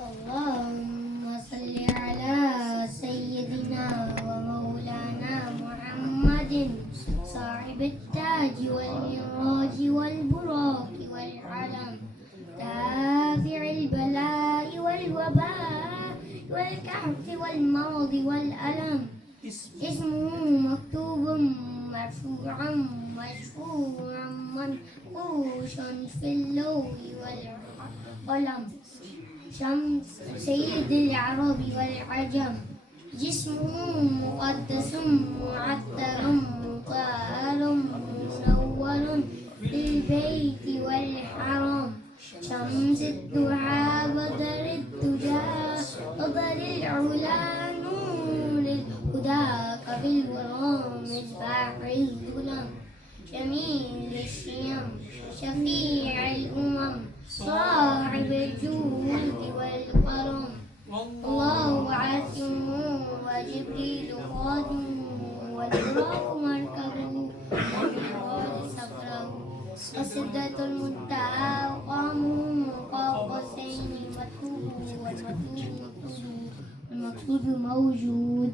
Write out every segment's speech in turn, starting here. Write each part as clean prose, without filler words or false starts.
اللهم صل على سيدنا ومولانا محمد صاحب التاج والمراج والبراق والعلم دافع البلاء والوباء والكحف والمرض والألم اسمه مكتوب مرفوعا مشفوعا منقوشا في اللوح والقلم شمس سيد العرب والعجم جسمه مقدس معطر مطهر منور للبيت والحرم شمس الضحى بدر الدجى بدر العلا نور الهدى كفي الورى مصباح الظلم جميل الشيم شفيع الأمم صاحب الجود والكرم الله عاصمه وجبريل خادمه والبراق مركبه والمعراج سفره وسدة المنتهى وقامه قاب قوسين مكتوب والمقصود موجود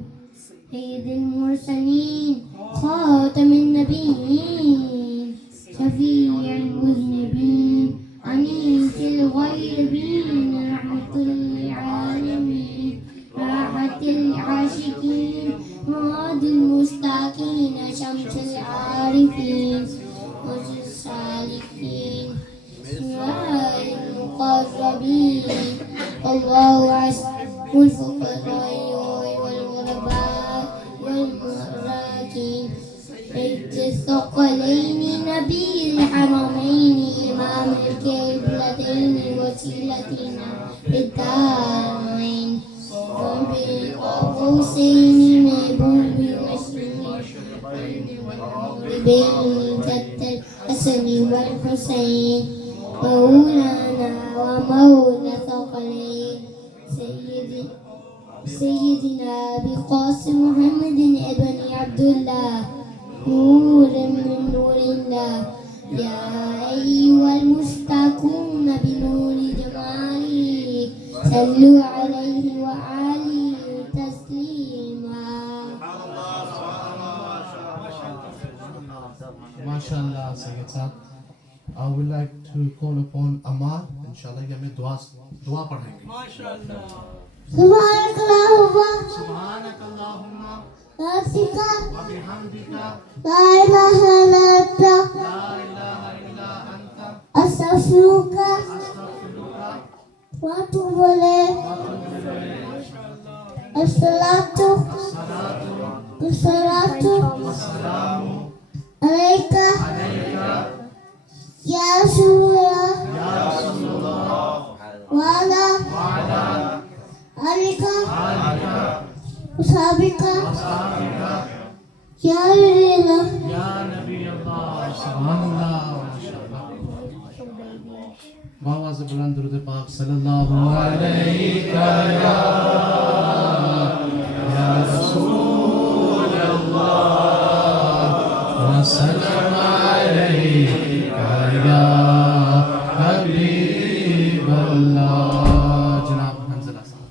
سيد المرسلين خاتم النبيين شفيع المذنبين أنيس الغيبين رحمة للعالمين راحة العاشقين مراد المستقيم شمس العارفين وجه السالكين سراج المقربين الله عزم الفقراء والغرباء والمساكين بيت الثقلين نبي الحرمين إمام القبلتين وسيلتنا بالدارين وبالقوسين محبوب المشرقين والمغربين جد الحسن والحسين مولانا ومولى ثقلين سيدنا بقاسم محمد ابن عبد الله نور من نور الله يا أيها المشتاقون بنور جماله صلوا عليه وآله تسليما. MashaAllah, Sayyid Sahab. I would like to call upon Ammar. Inshallah, ye hame dua padhenge. سبحانك اللهم سبحانك اللهم وبحمدك wa bihamdika لا إله إلا أنت la ilaha illa anta أستغفرك astaghfiruka وأتوب إليك. الصلاة والصلاة wassalamu عليك alayka يا رسول الله ya Rasulullah وعلى wa ala آلك alika وصحبك ashabika يا نبي الله. ya Nabi Allah. Subhanallah. MashaAllah. Bawa buland durud pak sallallahu alayka ya Rasulullah wa sallam alayka ya Habiballah. Janab Hanzala sahab.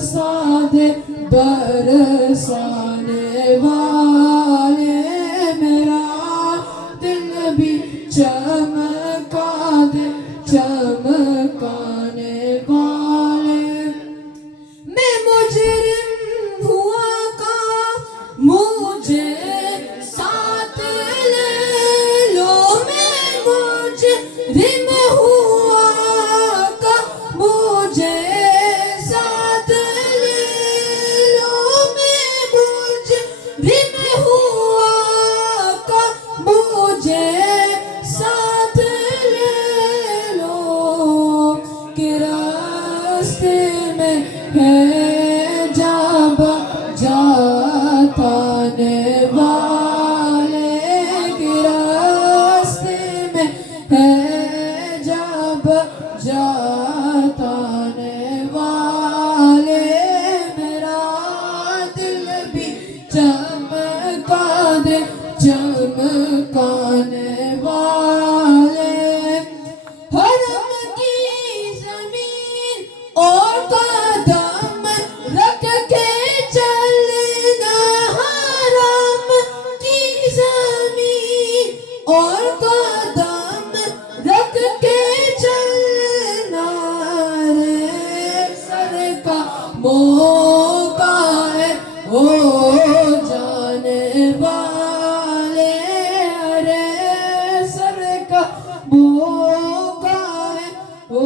برسا دے برسانے والے میرا دل بھی چمکا دے چمکانے والے میں مجرم ہوا کا مجھے ساتھ لے لو میں مجرم ہوا کا مجھے ساتھ لے لو میں مجرم ہوا کا مجھے ساتھ لے لو کہ راستے میں ہے جب جاتانے والے کہ راستے میں ہے جب جاتانے والے میرا دل بھی چمکا دے چمکانے والے حرم کی زمین اور قدم رکھ کے چلنا حرم کی زمین اور قدم رکھ کے چلنا رے سر کا موقع ہے او جانے والے رے سر کا موقع ہے او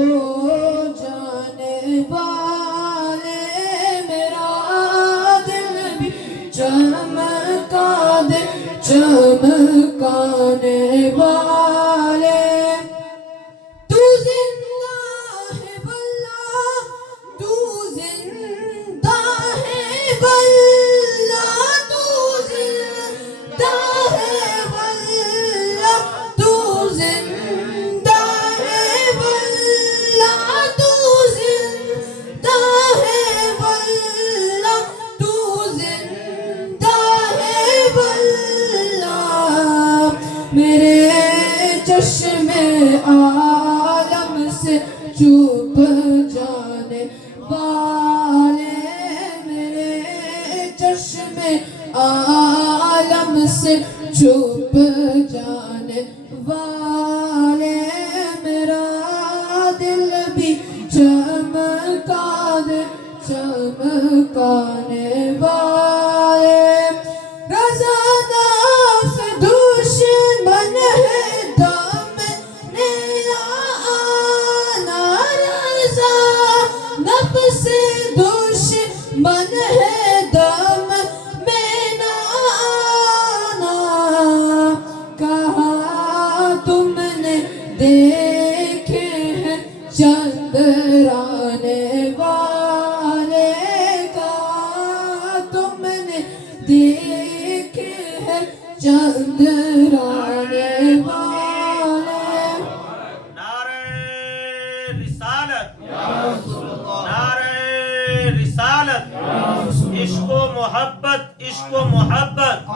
جانے والے میرا دل بھی چمکا دے چمکانے والے تو زندہ ہے واللہ تو زندہ ہے واللہ تو زندہ ہے واللہ تو زندہ ہے واللہ تو زندہ ہے واللہ تو زندہ ہے واللہ میرے چشم عالم سے چپ جانے والے میرے چشم عالم سے چھپ جانے والے میرا دل بھی چمکا دے چمکانے والے رضا نفس دشمن ہے دم نے آنا رضا نفس دشمن ہے دم میں نہ آنا کہا تم نے دیکھے ہیں چندرانے والے کہا تم نے دیکھے ہیں چندرانے والے نعرہ رسالت نعرہ رسالت عشق و محبت عشق و محبت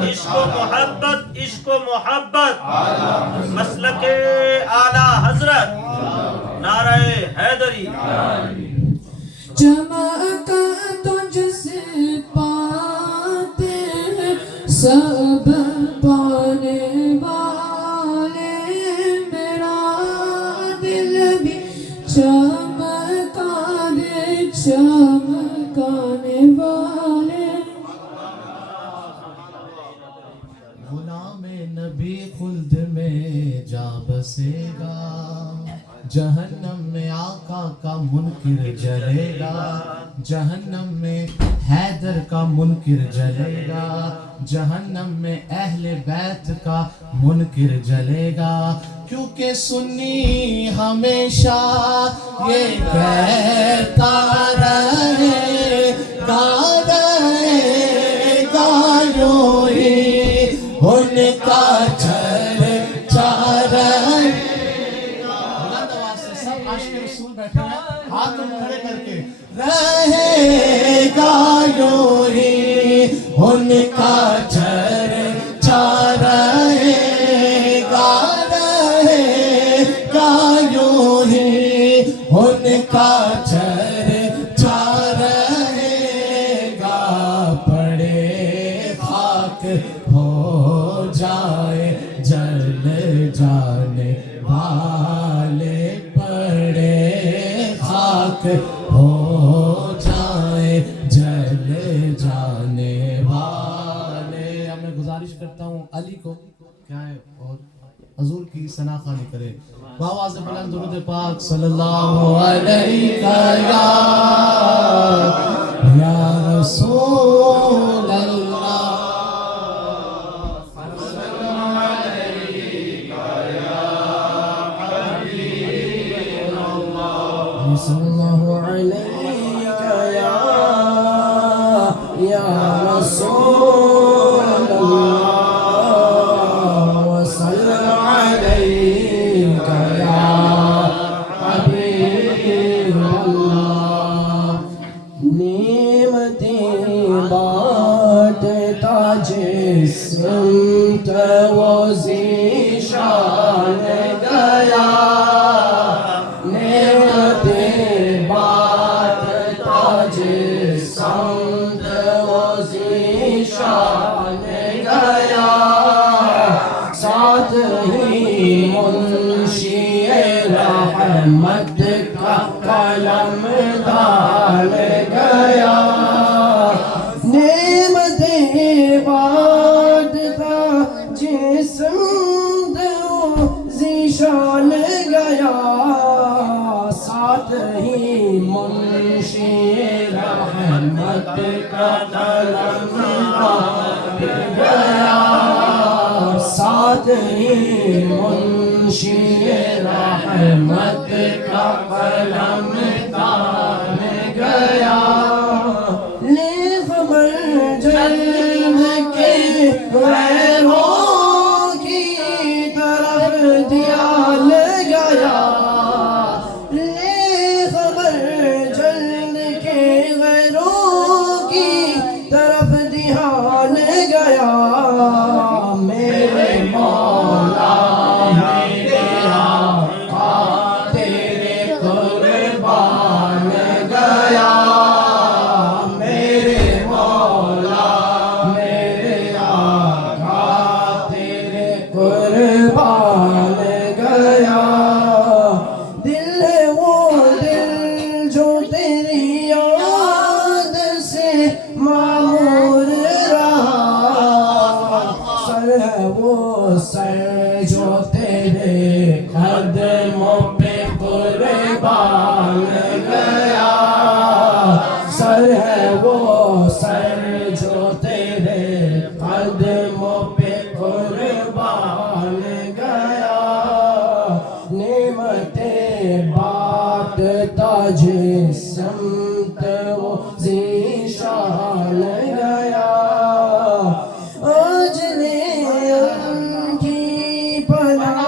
عشق و محبت عشق و محبت مسلک اعلی حضرت نعرہ حیدری چمک تجھ سے پاتے ہیں سب پانے والے میرا دل بھی چمکا دے چمکانے والے غلام نبی خلد میں جا بسے گا جہنم میں آقا کا منکر جلے گا جہنم میں حیدر کا منکر جلے گا جہنم میں اہل بیت کا منکر جلے گا کیونکہ سنی ہمیشہ یہ کہتا رہے گا یوں ہی ان کا چرچا رہے سب عاشق رسول بیٹھے ہیں ہاتھ کھڑے کر کے رہے گا یوں ہی ان کا چرچا رہے گا یوں ہی ان کا چرچا کو کیا ہے اور حضور کی ثنا خوانی کرے. بآواز بلند درود پاک صلی اللہ علیہ یا رسول اللہ. صلی اللہ علیہ یا رسول اللہ وسلم علیک یا حبیب اللہ. نعمتیں بانٹتا جسم و ذیشان گیا. نعمتیں بانٹتا جسم و ذیشان گیا. ساتھ ہی منشی رحمت کا قلم ڈال گیا. نعمتیں بانٹتا جسم و ذیشان گیا. ساتھ ہی منشی رحمت کا قلم ڈال گیا. ساتھ ہی منشی رحمت کا قلم ڈال گیا. لے خبر جلد کے غیروں کی طرف دھیان گیا. لے خبر جلد کے غیروں کی طرف دھیان گیا. میرے مولا میرے آقا تیرے قربان گیا. میرے مولا میرے آقا تیرے قربان گیا. دل ہے وہ دل جو تیری یاد سے معمور رہا. سر ہے وہ سر جو تیرے قدموں پہ قربان گیا. سر ہے وہ سر جو تیرے قدموں پہ قربان گیا. نعمتیں بانٹتا جسم و ذیشان گیا. آج لے ان کی پناہ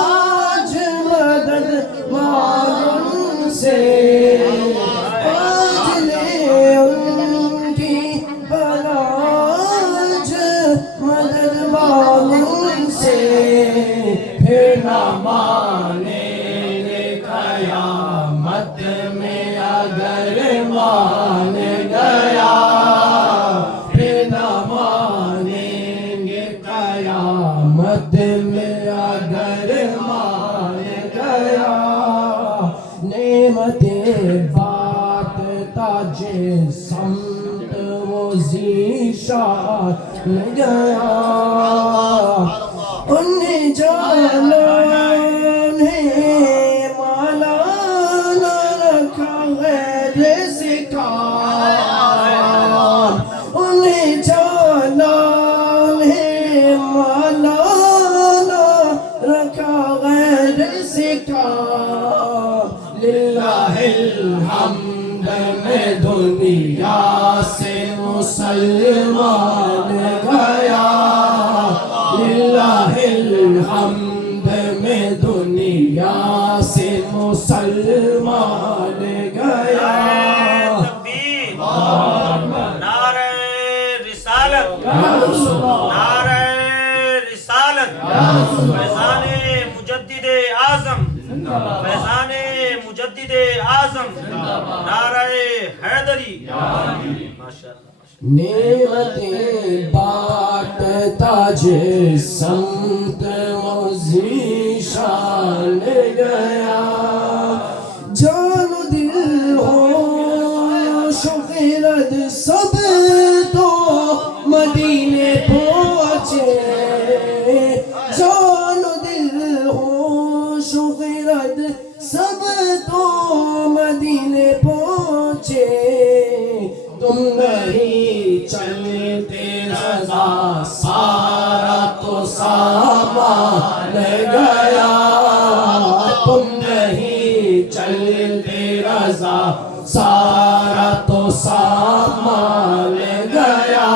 آج مدد مانگ ان سے. آج لے ان کی پناہ آج مدد مانگ ان سے. پھر نہ مانیں گے قیامت میں اگر مان گیا. پھر نہ مانیں گے قیامت میں اگر مان گیا. نعمتیں بانٹتا جسم و ذیشان گیا. انہیں جانا انہیں مالا نہ رکھا غیر سے کام. انہیں جانا انہیں مالا نہ رکھا غیر سے کام. للہ الحمد میں دنیا سے مسلمان گیا. للہ الحمد میں دنیا سے مسلمان گیا. تکبیر. نعرہ رسالت. نعرہ رسالت. فیضان مجدد اعظم. فیضان مجدد اعظم. نعرہ حیدری. ماشاءاللہ. نعمتیں بانٹتا جسم و ذیشان گیا. جان و دل ہو شخرت سب تو مدینے پہنچے. تم نہیں چلتے رضا سارا تو سامان گیا تم نہیں چلتے رضا سارا تو سامان گیا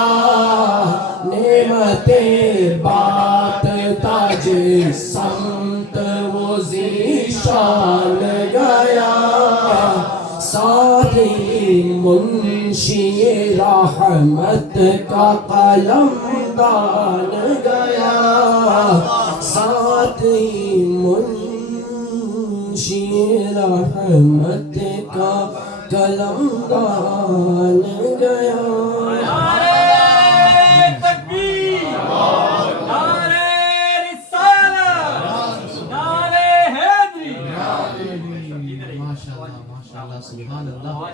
نعمتیں بات تاج سمت وہ ذیشان گیا ساتھی منشی رحمت کا قلم دان گیا ساتھی منشی رحمت کا قلم دان گیا Subhanallah.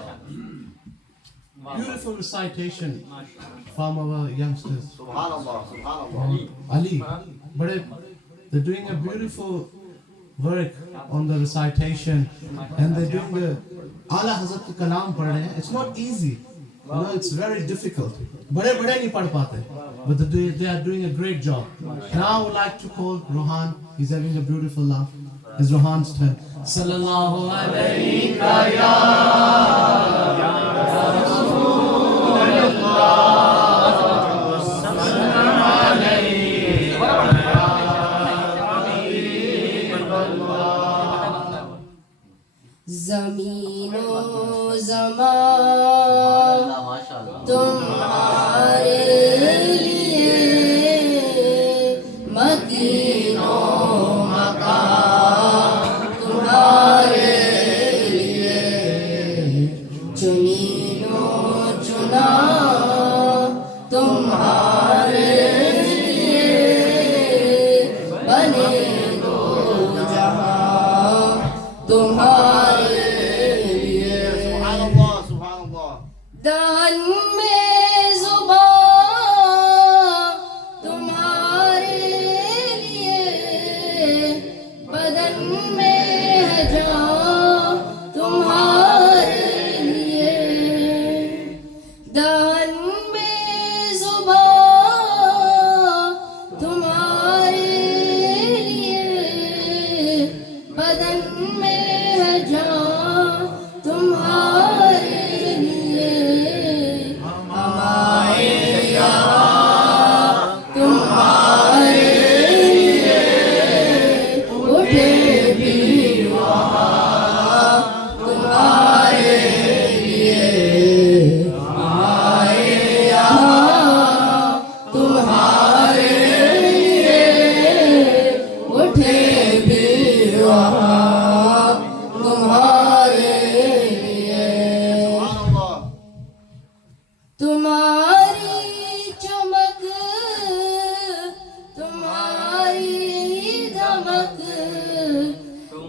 Beautiful recitation from our youngsters. Ali, they're doing a beautiful work on the recitation and they're doing the Ala Hazrat ki Kalam pad rahe hain. It's not easy. You know, it's very difficult. Bade nahi pad pate. But they are doing a great job. Now I would like to call Rohan. He's having a beautiful laugh. It's Rohan's turn. Sallallahu alayka ya زمین و زمان تمہارے لیے مکین و مکان تمہارے لیے چنین و چنا تمہارے لیے بنے دو جہاں تمہارے دہن میں زبان تمہارے لیے بدن میں ہے جان تمہارے لیے دہن میں زبان تمہارے لیے بدن میں ہے جان تمہارے تمہاری چمک تمہاری دمک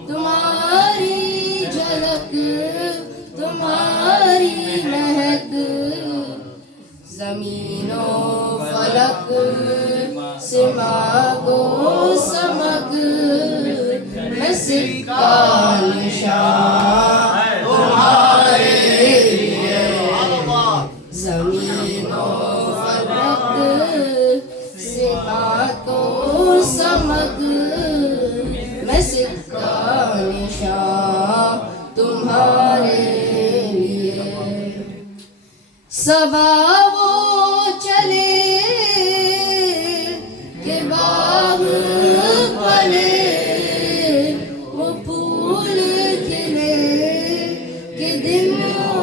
تمہاری جھلک تمہاری مہک زمین و فلک سماگ و سمک میں سکہ نشان تمہارے لیے زمین و فلک سماگ و سمک میں سکہ نشان تمہارے لیے صبا وہ چلے کہ باغ پلے وہ پھول کھلے کہ دن ہو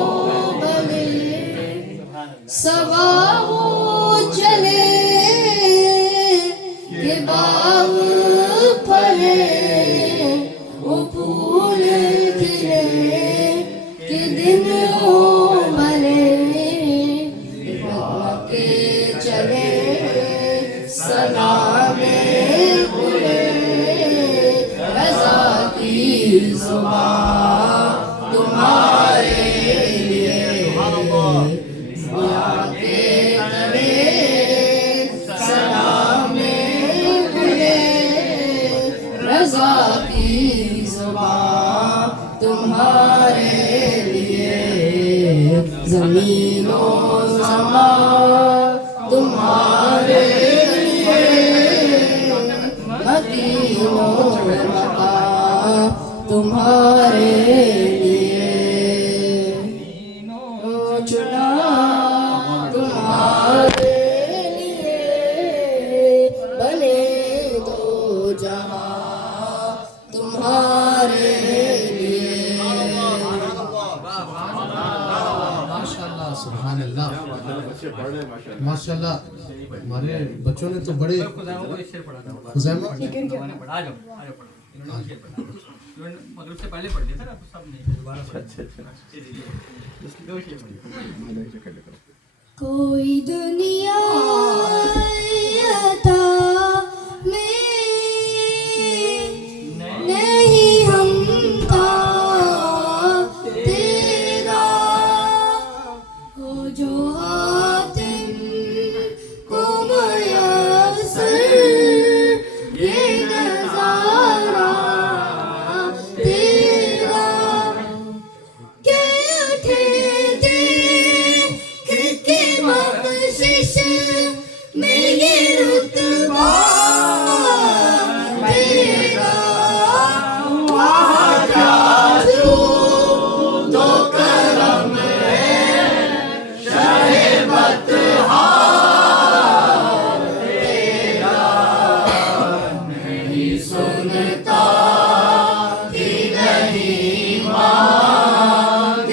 بلے صبا وہ چلے کہ باغ پھلے وہ پھول کھلے کہ دن ہو بلے کے چلے سلام کھلے رضا کی زبان تمہارے لیے کے تلے سلام کھلے رضا کی زبان تمہارے لیے زمین و زمان تمہارے لیے مدین و مقام تمہارے لیے چنا تمہارے لیے بنے دو جہاں تمہارے لیے ماشاءاللہ سبحان اللہ ماشاءاللہ ہمارے بچوں نے تو بڑے خزیمہ مغرب سے پہلے پڑھ لیا تھا نا سب نے دوبارہ کوئی دنیا عطا میں نہیں ہم تھا تیرا ہو جو حاتم کو میسر یہ نظارہ تیرا کہ اٹھے دیکھ کے بخشش میں یہ رتبہ تیرا وعدہ تو کرم ہے شاہ بطحا تیرا نہیں سنتا ہی نہیں مانگنے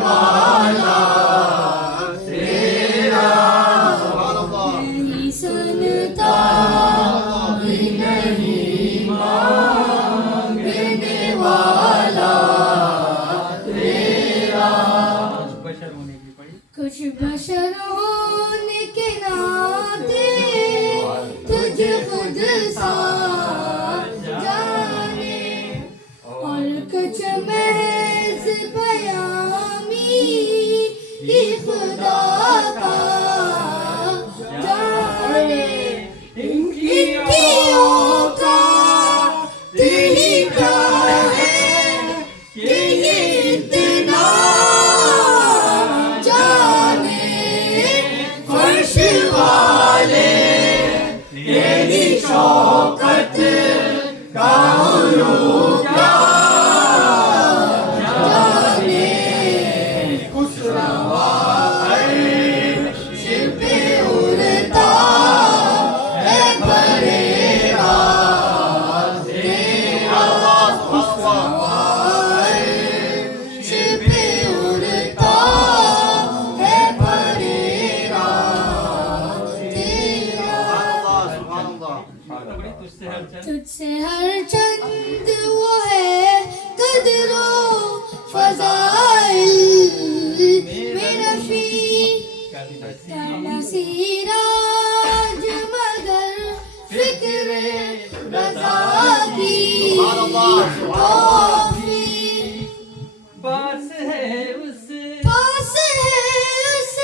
والا تیرا نہیں سنتا ہی نہیں مانگنے والا تیرا بشر ہونے کی پڑھی کچھ بشر ہونے کے ناطے تجھ خود سا جانے اور کچھ محض پیامی ہی خدا کا جانے ان کی اوقات ہی کیا ہے کہ یہ اتنا جانے فرش والے تیری شوکت کا علو کیا جانے خوش روا عرش پہ اڑتا ہے بریرا تیرا خوش روا عرش پہ اڑتا ہے بریرا تیرا تجھ سے ہر چند وہ ہے قدر و فضائل میں رفیع کرنا سیراج مگر فکر رضا کی توفیق پاس ہے اس پاس ہے اس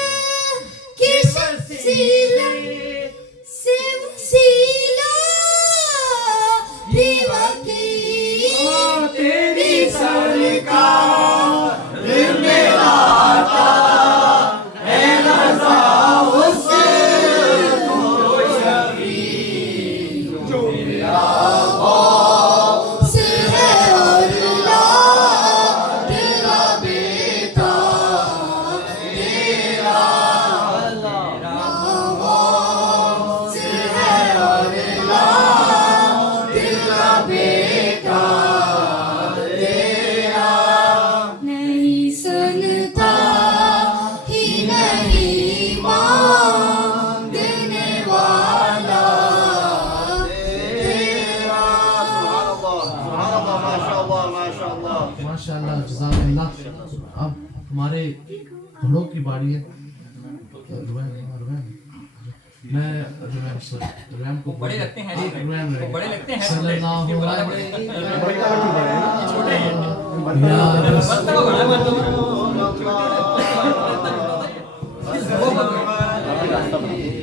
کی وسیلہ سے وسیلہ بھی وکیل تیری سرکار میرا عطا ہے رضا اس کو شفیع جو میرا غوث ہے اور لا تیرا بیٹا تیرا غوث ہے اور لا تیرا بیٹا تیرا نہیں سنتا ہی نہیں مانگنے والا تیرا ماشاءاللہ جزاک اللہ اب ہمارے بڑوں کی باری ہے میں رویم کو بڑے لگتے ہیں رویم وہ بڑے لگتے ہیں صلی اللہ علیہ چھوٹے ہیں یا بس کرو بڑا مت دو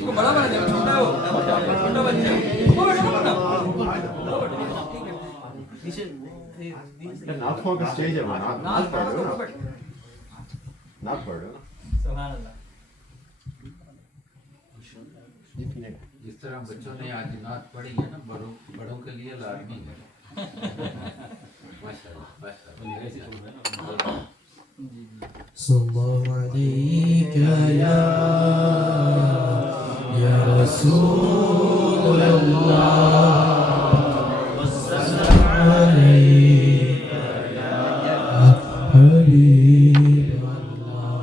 وہ بڑا بنا دے چھوٹا ہو چھوٹا بچہ وہ بیٹا بنا Not on the stage, not part of it. Not part of it. سبحان اللہ. جس طرح بچوں نے آج نعت پڑھی ہے نا بڑوں کے لیے لازمی ہے. صلی اللہ علیک یا رسول اللہ وسلم علیک یا حبیب اللہ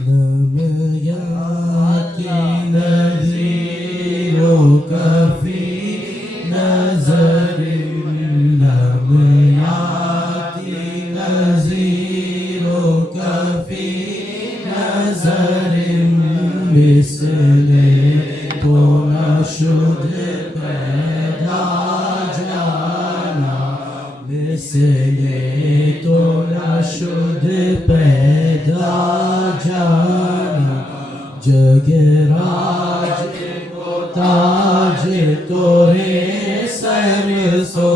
لم یاتی نذیرک فی نظر لم یاتی نذیرک فی نظر مثل تو نشد پیدا جانا مثل تو نشد پیدا جانا جگ راج کو تاج تورے سر سو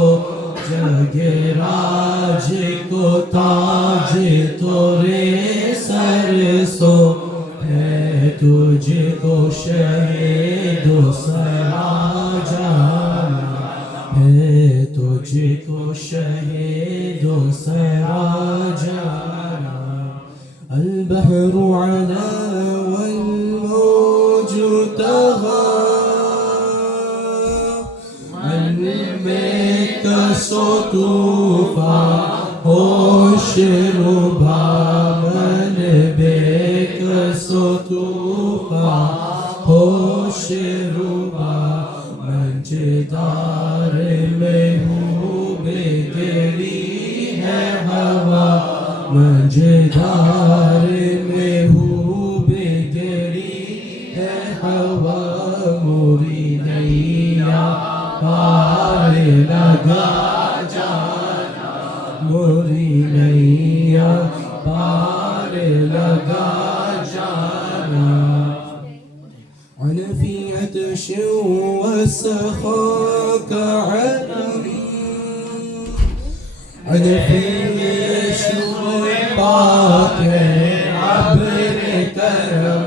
جگ راج کو تاج تورے سر سو ہے تجھ کو شہید و سرا جانا ہے تجھ کو شہید و سرا جانا البحر علا والموج تغا من میں کسو طوفان ہوش ربا من بے کسو طوفان ہوش ربا منجدار میں محبوب گری ہے ہوا منجدار میں محبوب گری ہے ہوا موری نیا پار لگا جانا موری نیا پار لگا جانا عنفی عطش وسخاک عدم عنفی شوق پاک عبر کرم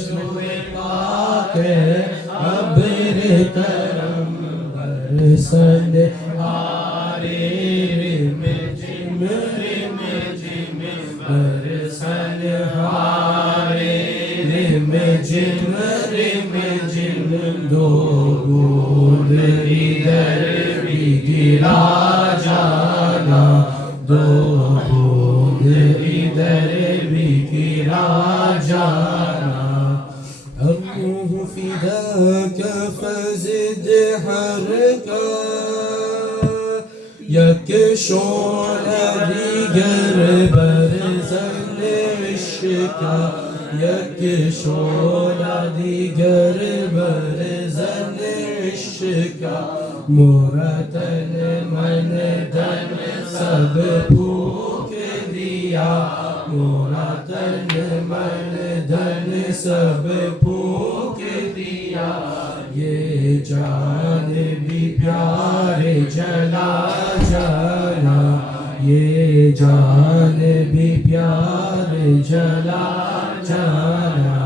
شوق پاک عبر کرم برسن حریر میں جم برسن حریر میں جم دو بوند ادھر بھی گرا جانا دو بوند ادھر بھی گرا جانا الروح فداک فزد حرکا یک شعلہ دیگر برزن عشقا یک شعلہ دیگر برزن عشقا مرتن من دن سب پھوک دیا مرتن من دن سب پھوک دیا یہ جان بھی پیارے جلا جانا یہ جان بھی پیارے جلا جانا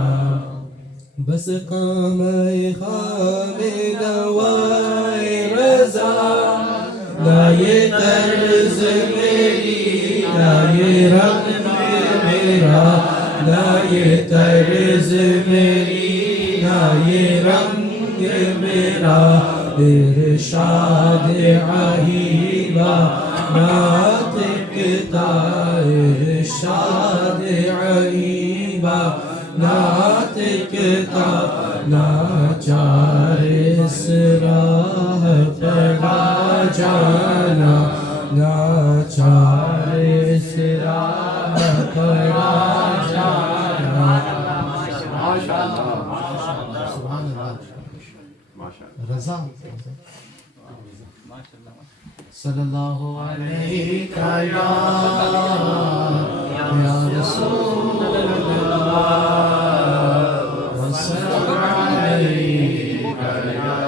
بس قام خام نوائے رضا نہ یہ طرز میری نہ یہ رنگ میرا نہ یہ طرز میری نہ یہ رنگ میرا ارشاد عہیبہ ناطقتا ارشاد عہیبہ ناطقتا ناچار اس راہ پڑا جانا ناچار اس راہ پڑا جانا سبحان اللہ رضا صلی اللہ علیہ یا رسول اللہ وسلم علیک یا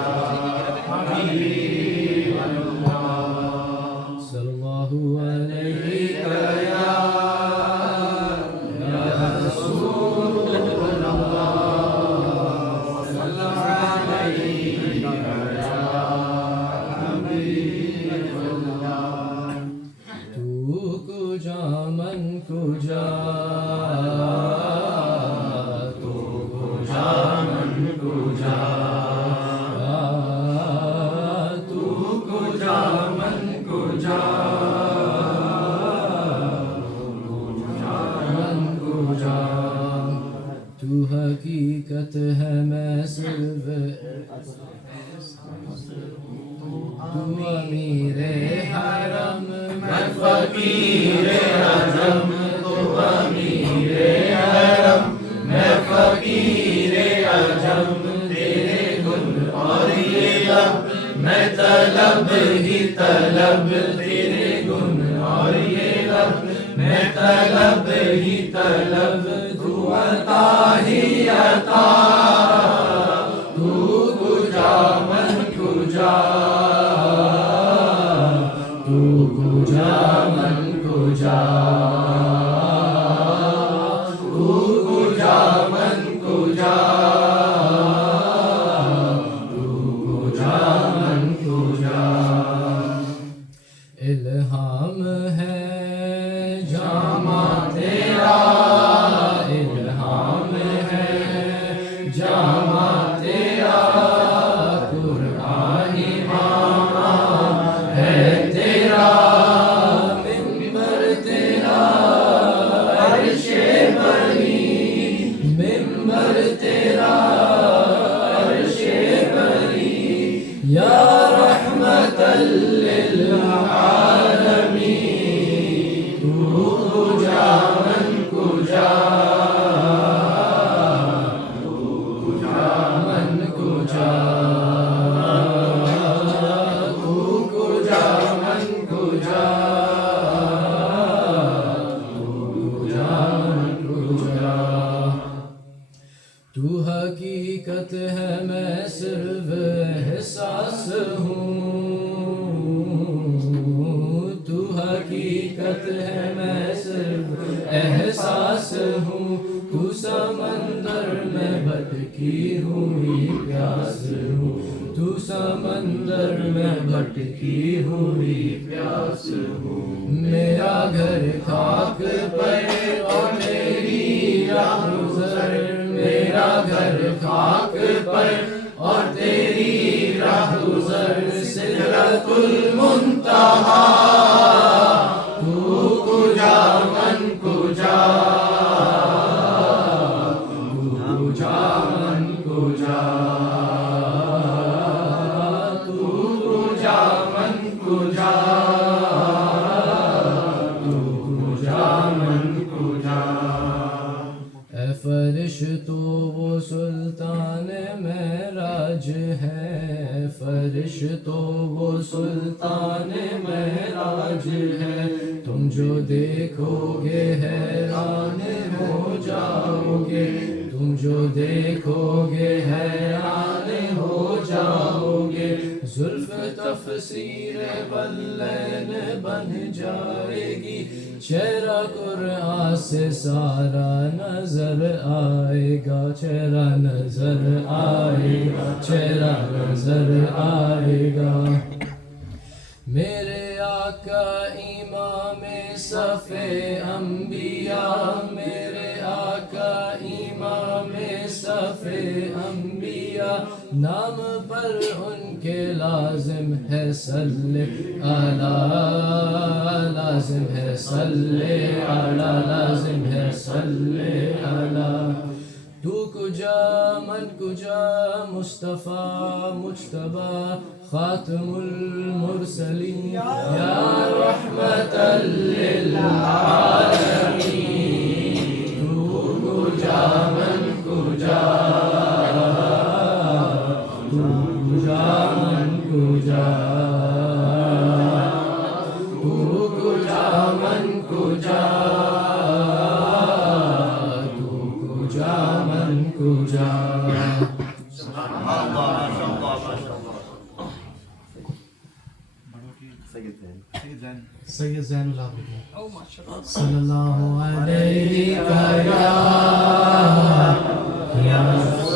حبیب اللہ صلی اللہ علیہ یا تو کجا من کجا تو کجا من کجا تو حقیقت ہے میں صرف تو امیر حرم میں فقیر عجم تو امیر حرم میں فقیر عجم تیرے گن اور یہ لب میں طلب ہی طلب تیرے گن اور یہ لب میں طلب ہی طلب تو عطا ہی عطا تو کجا من کجا تو کجا من کجا تو کجا من کجا تو کجا من کجا الہام ہے جامع تیرا الہام ہے جامع تیرا قرآن امام ہے تیرا ممبر تیرا عرش بری ممبر تیرا عرش بری یا رحمت للعالمین تو کجا من کجا تو کجا من کجا تو کجا من کجا تو کجا من کجا تو حقیقت ہے میں صرف احساس ہوں تو حقیقت ہے میں صرف احساس ہوں تو سمندر میں بھٹکی ہوئی پیاس ہوں تو سمندر میں بھٹکی ہوئی پیاس ہوں میرا گھر خاک پر اور میری راہ گزر میرا گھر خاک پر اور تیری راہ گزر سدرۃ المنتہا تو کجا من کجا تو کجا من کجا تو کجا من کجا تو کجا من کجا اے فرشتو وہ سلطان معراج ہے فرشتو وہ سلطان معراج ہے تم جو دیکھو گے حیران ہو جاؤ گے تم جو دیکھو گے حیران ہو جاؤ گے زلف تفسیر واللین بن جائے گی چہرہ قرآن سے سارا نظر آئے گا چہرہ نظر آئے گا چہرہ نظر آئے گا میرے آقا امام صف انبیاء میرے آقا امام صف انبیاء نام پر ان کے لازم ہے صلی اعلیٰ لازم ہے صلی اعلیٰ لازم ہے صلی اعلیٰ تو کجا من کجا مصطفیٰ مجتبی خاتم المرسلین یا رحمت للعالمین تو کجا من کجا تو کجا من کجا تو کجا من کجا تو کجا من کجا سید زین العابدین صلی اللہ علیہ یا رسول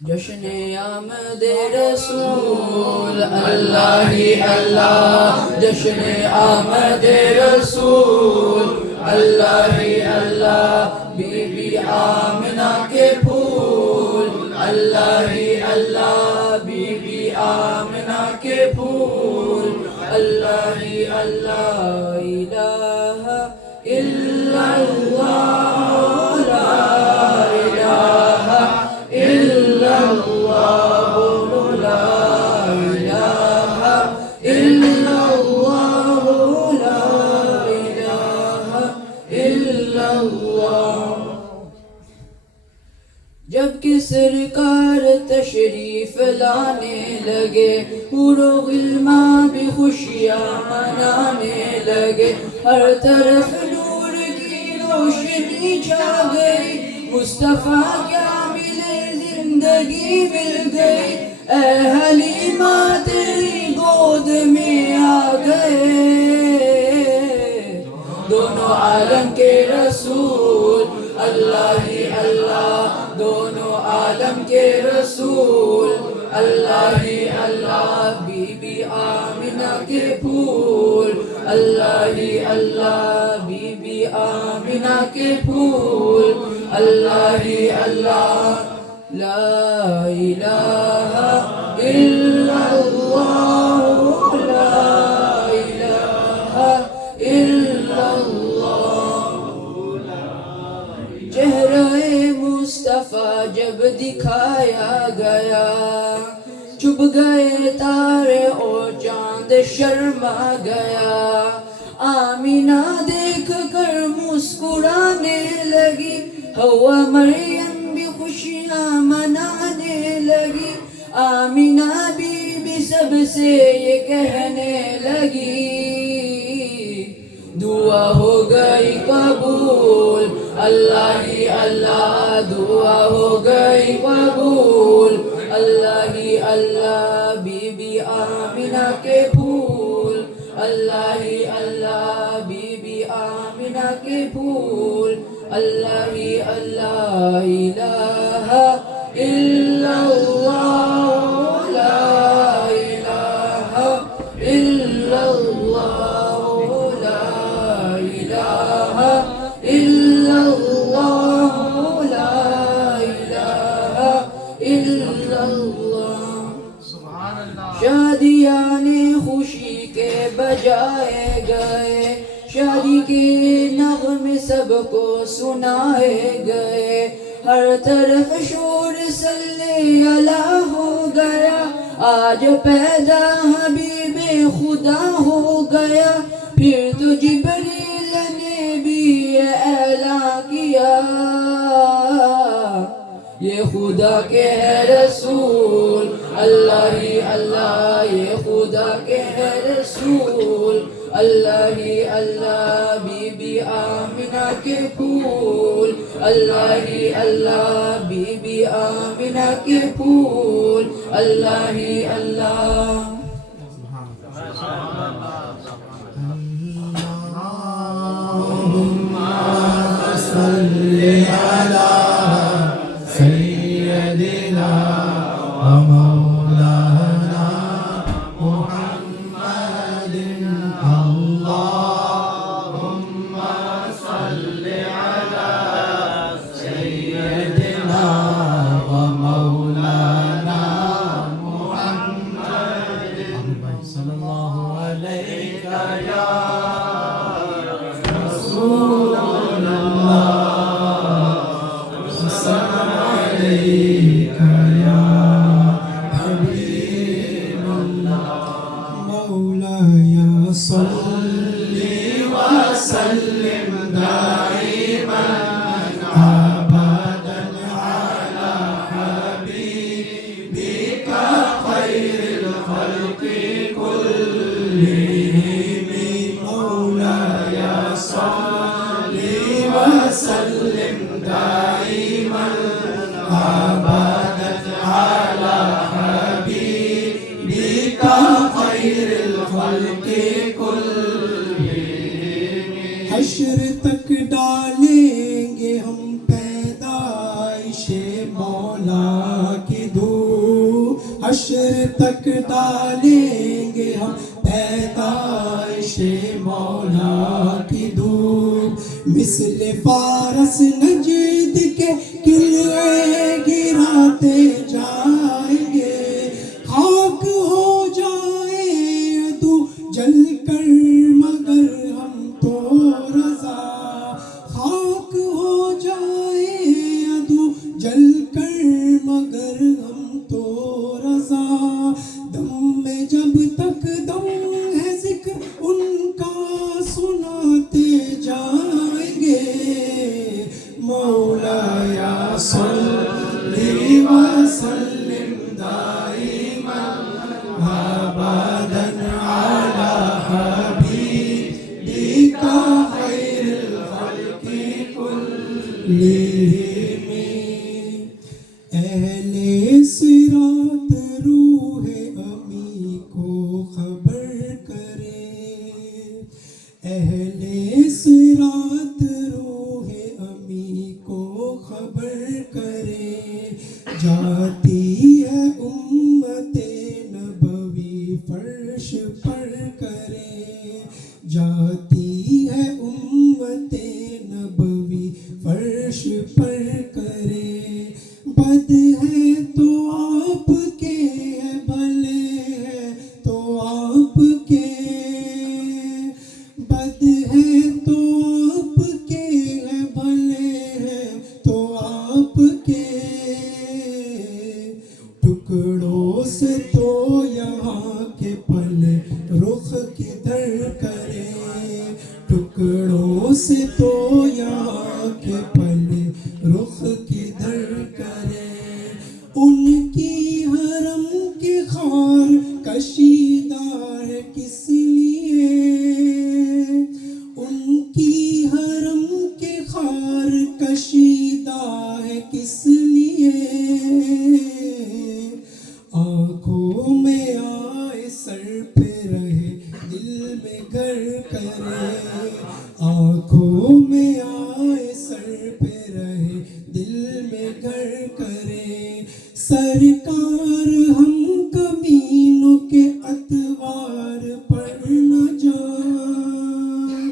جشن آمد رسول اللہ ہی اللہ، جشن آمد رسول اللہ ہی اللہ، بی بی آمنہ کے پھول اللہ ہی اللہ، بی بی آمنہ کے پھول اللہ ہی اللہ، الہ الا اللہ، لا الہ الا اللہ، بولو لا الہ الا اللہ، لا الہ الا اللہ۔ جب کہ سرکار تشریف لانے لگے، حور و غلمان بھی خوشیاں منانے لگے، ہر طرف نور کی روشنی چھا گئی، مصطفیٰ کیا ملے زندگی مل گئی، اے حلیمہ تیری گود میں آ گئے دونوں عالم کے رسول اللہ ہی اللہ، دونوں عالم کے رسول اللہ ہی اللہ، بی بی آمنہ کے پھول اللہ ہی اللہ، بی بی آمنہ کے پھول اللہ ہی اللہ، لا الہ الا اللہ، لا الہ الا اللہ۔ چہرہ مصطفیٰ جب دکھایا گیا، چھپ گئے تارے اور چاند شرما گیا، آمینہ دیکھ کر مسکرانے لگی، حوا مریم بھی خوشیاں منانے لگی، آمینہ بی بی سب سے یہ کہنے لگی، دعا ہو گئی قبول اللہ ہی اللہ، دعا ہو گئی قبول اللہ ہی اللہ، بی بی آمنہ کے پھول اللہ ہی اللہ، بی بی آمنہ کے پھول اللہ ہی اللہ، الہ الا اللہ، لا الہ الا اللہ، لا الہ الا اللہ، لا الہ الا اللہ۔ شادیانے خوشی کے بجائے گئے، شادی کے نغمے سب کو سنائے گئے، ہر طرف شور صلی اللہ ہو گیا، آج پیدا حبیب خدا ہو گیا، پھر تو جبریل نے بھی یہ اعلان کیا، یہ خدا کے ہے رسول اللہ ہی اللہ، یہ خدا کے ہے رسول اللہ ہی اللہ، بی بی آمنہ کے پھول اللہ ہی اللہ، بی بی آمنہ کے پھول اللہ ہی اللہ۔ صلی علی سیدنا و مولانا محمد، اللہم صلی علی سیدنا و مولانا محمد، صلی اللہ علیہ یا رسول اللہ، السلام علیک یا حبیب اللہ، مولایا صلی وسلم دائما ابدا علی حبیبک خیر الخلق كلهم، مولایا صلی وسلم دائما ابدا على حبيبك خير الخلق كلهم۔ حشر تک ڈالیں گے ہم پیدائش مولا کی حشر تک ڈالیں گے ہم پیدائش مولا کی دھوپ مثل فارس نجد کے قلعے گراتے جائیں گے خاک ہو جائے تو جل کر مگر ہم تو رضا خاک ہو جائے ادو جل کر مگر ہم تو رضا دم میں جب تک دم ہے ذکر ان کا سناتے جائیں گے مولا یا صلی وسلم دائما ابدا علی حبیبک خیر الخلق کلہم اہل صراط روح امی کو خبر کرے اہل صراط روح امی کو خبر کرے جاتی ہے امت نبوی فرش پر کرے جاتی ہے امت نبوی فرش پر کرے بد ہے تو آپ کے ہے بھلے ہے تو آپ کے بد ہے تو آپ کے ہے بھلے ہے تو آپ کے ٹکڑوں سے تو یہاں کے پلے رخ کدھر کرے ٹکڑوں سے تو یہاں کے پلے رخ کدھر کرے ان کی حرم کے خار کشیدہ ہے کس لیے ان کی حرم کے خار کشیدہ ہے کس لیے آنکھوں میں آئے سر پہ رہے دل میں گھر کرے آنکھوں میں آئے سر پہ رہے دل میں گھر کرے سرکار ہم کمینوں کے اتوار پر نہ جائیں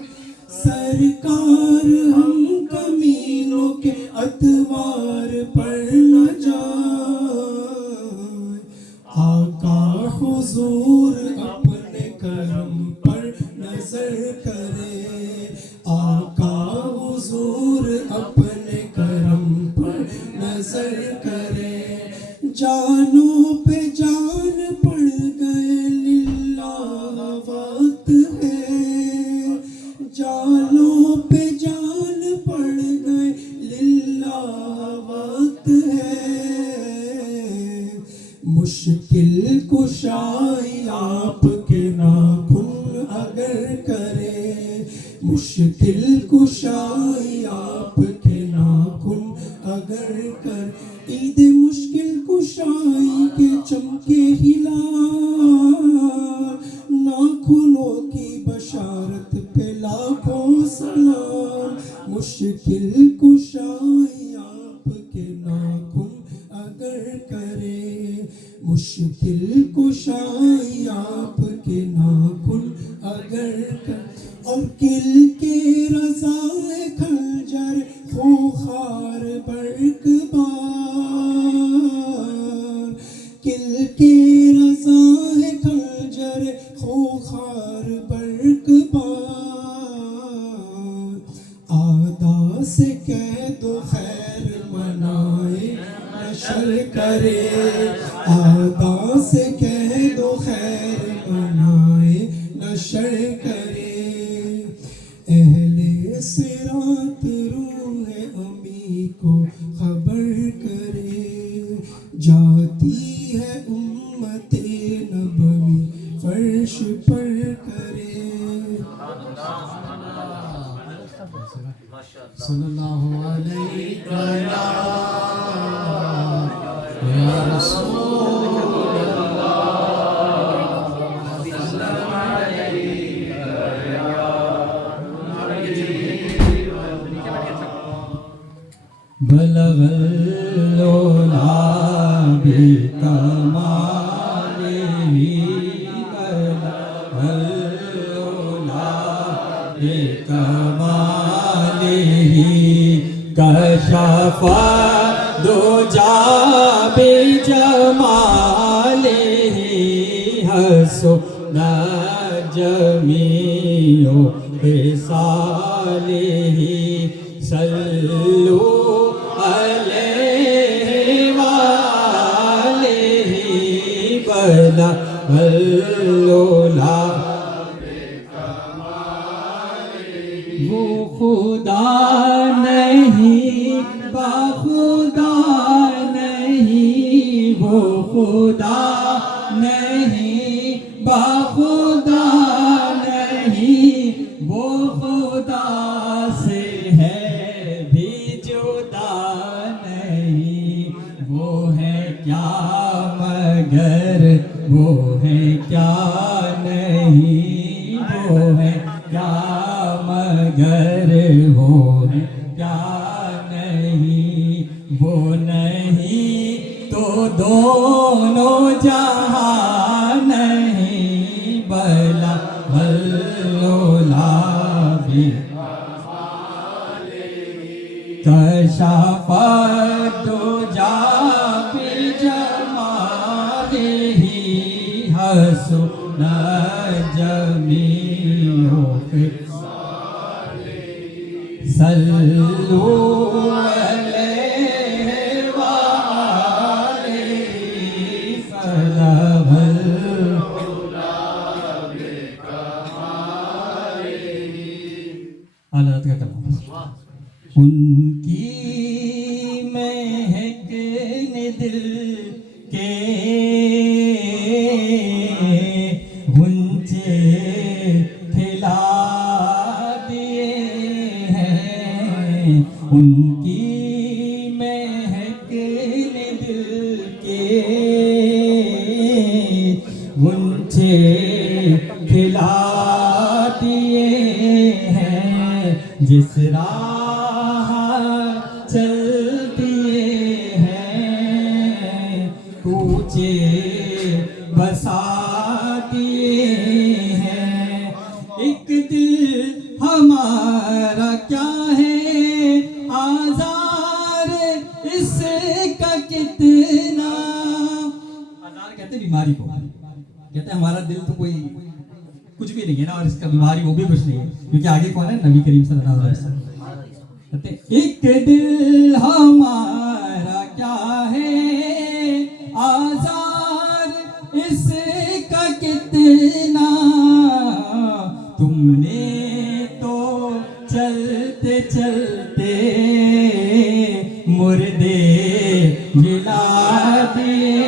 سرکار ہم کمینوں کے اتوار پر نہ جائیں آقا حضور اپنے کرم پر نظر کرے آقا حضور اپنے کرم پر نظر کرے جانوں پہ جان پڑ گئے للہ وقت ہے جانوں پہ جان پڑ گئے للہ وقت ہے مشکل کشائی آپ کے ناخن اگر کرے مشکل کشائی آپ کے ناخن اگر کر عید مشکل کشائی کے چمکے ہلال ناخنوں کی بشارت پہ لاکھوں سلام مشکل کشائی آپ کے ناخن اگر کرے مشکل کشائی آپ کے ناخن اگر کرے اور کل کے رضا خنجر خوخار برق بار کل کے رضا خنجر خوخار برق بار آدا سے کہہ دو خیر منائے نشر کرے آدا سے کہہ دو خیر منائے نشر کرے اہل صراط روح امی کو خبر کرے جاتی ہے امت نبوی فرش پر کرے صلی اللہ علیہ یا رسول بلغ العلا بکمال دجا بجماله حسن جميع خصاله صلوا عليه وآله بلغ العلا وہ خدا نہیں بخدا نہیں وہ خدا نہیں بخدا نہیں وہ خدا سے ہے بھی جدا نہیں وہ ہے کیا مگر وہ ہے کیا نہیں وہ ہے کیا مگر وہ ہے کیا نہیں وہ نہیں تو دونوں جہاں نہیں بلا بلولا بھی کشف الدجا بجماله حسن جميع صلوا عليه وآله فلغ حضرت کا کلام ان کی مہک نے دل کے غنچے کھلا دیے ہیں ان کی مہک نے دل کے غنچے کھلا دیے ہیں جس راہ چلتی ہیں کوچے بسا دیے ہیں ایک دل ہمارا کیا ہے آزار اس کا کتنا آزار کہتے ہیں بیماری کو کہتے ہیں ہمارا دل تو کوئی کچھ بھی نہیں ہے نا اور اس کا بیماری وہ بھی کچھ نہیں ہے کیونکہ آگے کون ہے نبی کریم صلی اللہ علیہ وسلم کہتے ہیں ایک دل ہمارا کیا ہے آزار اس کا کتنا تم نے تو چلتے چلتے مردے جلا دیے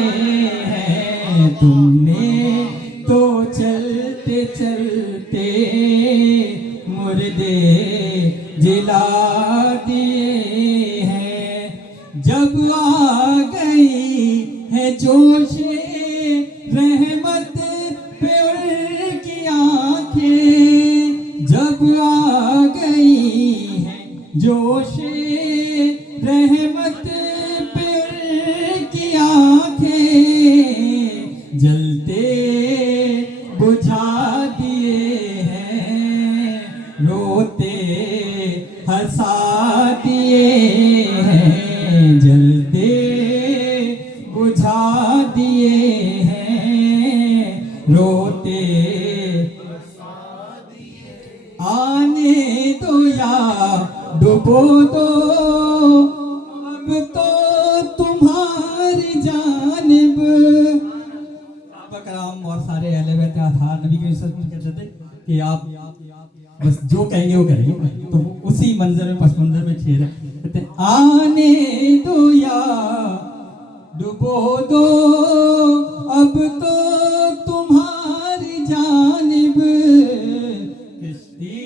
ہیں تم نے تو چلتے چلتے مردے جلا دیے ہیں جب آ گئی ہے جوش رحمت پہ ان کی آنکھیں جب آ گئی ہے جوش رحمت پہ ان کی آنکھیں جلتے بجھا دیے ہیں روتے ہنسا دیے ہیں جلتے بجھا دیے ہیں روتے آنے دو یا ڈبو دو اب تو تمہاری جانب صحابہ کرام اور سارے اہل بیت اطہار نبی کے وسلم کہتے تھے کہ آپ بس جو کہیں گے وہ کریں گے تو اسی منظر میں پس منظر میں شعر ہے کہتے ہیں آنے دو یا ڈبو دو اب تو تمہاری جانب کشتی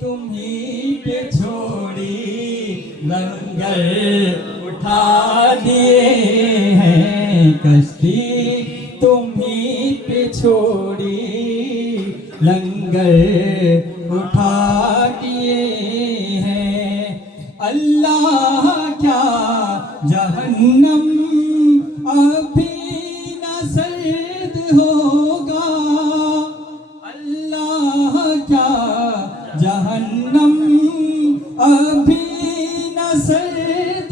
تمہیں پہ چھوڑی لنگر اٹھا دیے ہیں کشتی تمہیں پہ چھوڑی لنگر اٹھا دیے ہیں اللہ کیا جہنم ابھی نہ سرد ہوگا اللہ کیا جہنم ابھی نہ سرد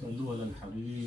صلوا على الحبيب